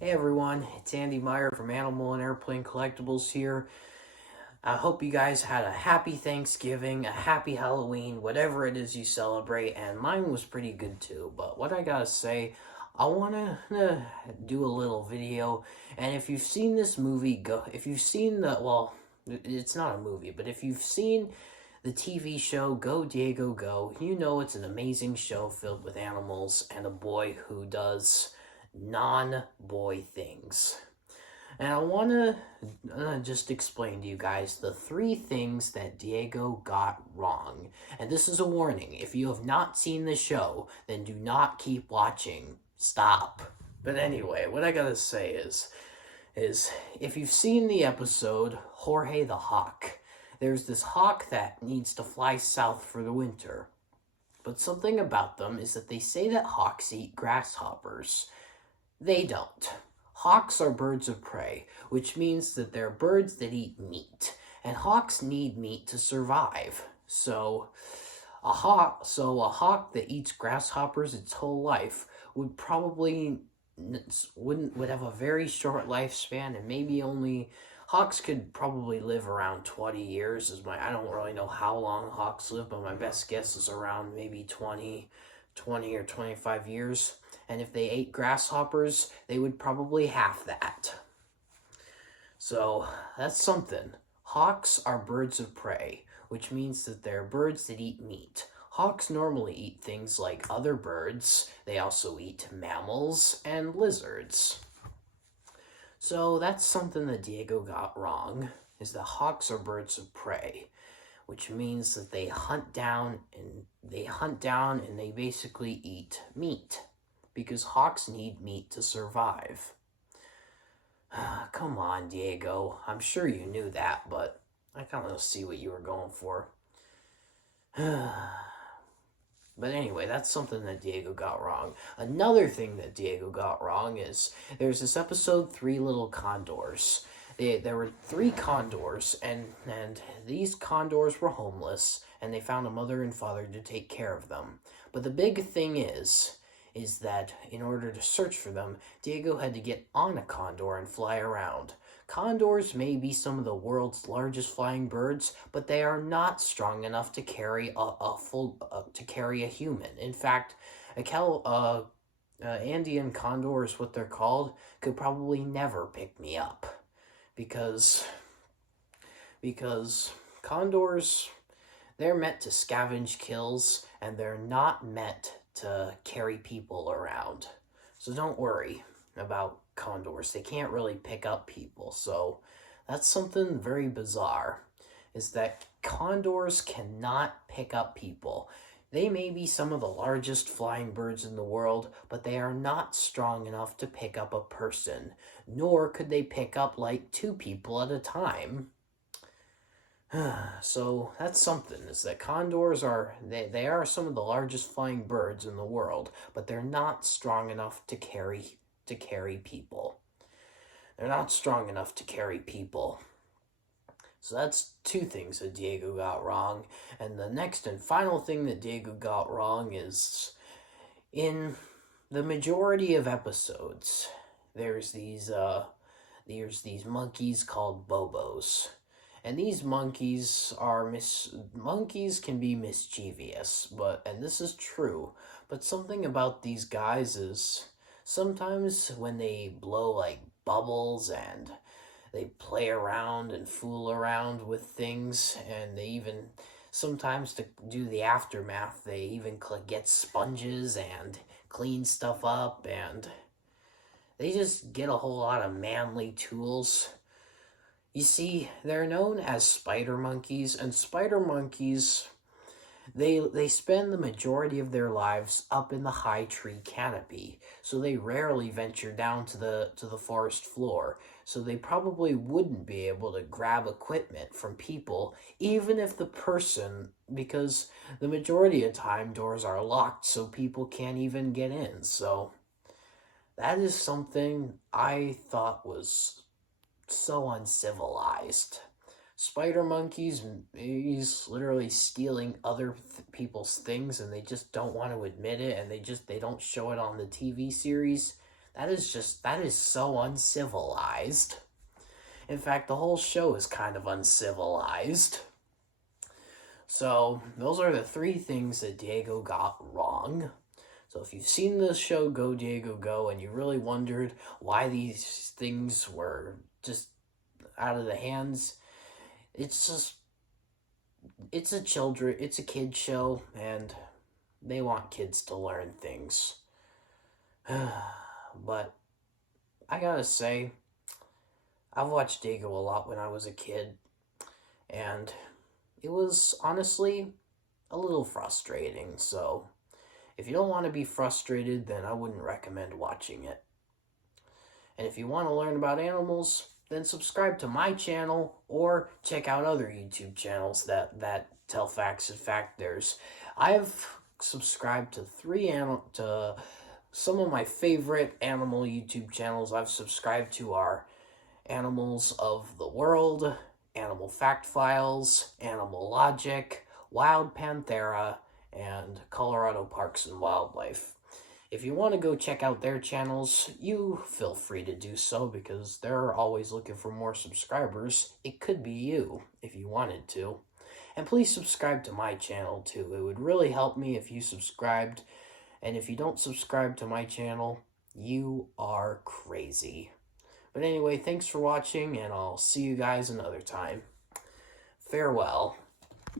Hey everyone, it's Andy Meyer from Animal and Airplane Collectibles here. I hope you guys had a happy Thanksgiving, a happy Halloween, whatever it is you celebrate, and mine was pretty good too. But what I gotta say, I wanna do a little video, and if you've seen this movie, if you've seen it's not a movie, but if you've seen the TV show Go Diego Go, you know it's an amazing show filled with animals and a boy who does non-boy things. And I want to just explain to you guys the three things that Diego got wrong. And this is a warning. If you have not seen the show, then do not keep watching. Stop. But anyway, what I gotta say is if you've seen the episode Jorge the Hawk, there's this hawk that needs to fly south for the winter. But something about them is that they say that hawks eat grasshoppers. They don't. Hawks are birds of prey, which means that they're birds that eat meat, and hawks need meat to survive. So a hawk that eats grasshoppers its whole life would probably would have a very short lifespan, and maybe only hawks could probably live around 20 years. I don't really know how long hawks live, but my best guess is around maybe 20 or 25 years. And if they ate grasshoppers, they would probably half that. So that's something. Hawks are birds of prey, which means that they're birds that eat meat. Hawks normally eat things like other birds. They also eat mammals and lizards. So that's something that Diego got wrong, is that hawks are birds of prey, which means that they hunt down and they basically eat meat, because hawks need meat to survive. Come on, Diego. I'm sure you knew that, but I kind of see what you were going for. But anyway, that's something that Diego got wrong. Another thing that Diego got wrong is there's this episode, Three Little Condors. There were three condors, and these condors were homeless, and they found a mother and father to take care of them. But the big thing is that in order to search for them, Diego had to get on a condor and fly around. Condors may be some of the world's largest flying birds, but they are not strong enough to carry a human. In fact, Andean condor is what they're called, could probably never pick me up, because condors, they're meant to scavenge kills, and they're not meant to carry people around. So don't worry about condors. They can't really pick up people. So that's something very bizarre, is that condors cannot pick up people. They may be some of the largest flying birds in the world, but they are not strong enough to pick up a person, nor could they pick up like two people at a time. So that's something, is that condors they are some of the largest flying birds in the world, but they're not strong enough to carry people. They're not strong enough to carry people. So that's two things that Diego got wrong. And the next and final thing that Diego got wrong is, in the majority of episodes, there's these monkeys called Bobos. And these monkeys can be mischievous, and this is true, but something about these guys is sometimes when they blow like bubbles and they play around and fool around with things, and they even sometimes, to do the aftermath, they even get sponges and clean stuff up, and they just get a whole lot of manly tools. You see, they're known as spider monkeys, and spider monkeys, they spend the majority of their lives up in the high tree canopy, so they rarely venture down to the forest floor. So they probably wouldn't be able to grab equipment from people, even if because the majority of time doors are locked, so people can't even get in. So that is something I thought was so uncivilized. Spider monkeys, he's literally stealing other people's things, and they just don't want to admit it, and they don't show it on the TV series. That is so uncivilized. In fact, the whole show is kind of uncivilized. So, those are the 3 things that Diego got wrong. So if you've seen the show Go Diego Go and you really wondered why these things were just out of the hands, it's a kid show, and they want kids to learn things. But I gotta say, I've watched Diego a lot when I was a kid, and it was honestly a little frustrating. So if you don't want to be frustrated, then I wouldn't recommend watching it. And if you want to learn about animals, then subscribe to my channel or check out other YouTube channels that tell facts and fact. I've subscribed to some of my favorite animal YouTube channels. I've subscribed to are Animals of the World, Animal Fact Files, Animal Logic, Wild Panthera, and Colorado Parks and Wildlife. If you want to go check out their channels, you feel free to do so because they're always looking for more subscribers. It could be you if you wanted to. And please subscribe to my channel too. It would really help me if you subscribed. And if you don't subscribe to my channel, you are crazy. But anyway, thanks for watching, and I'll see you guys another time. Farewell.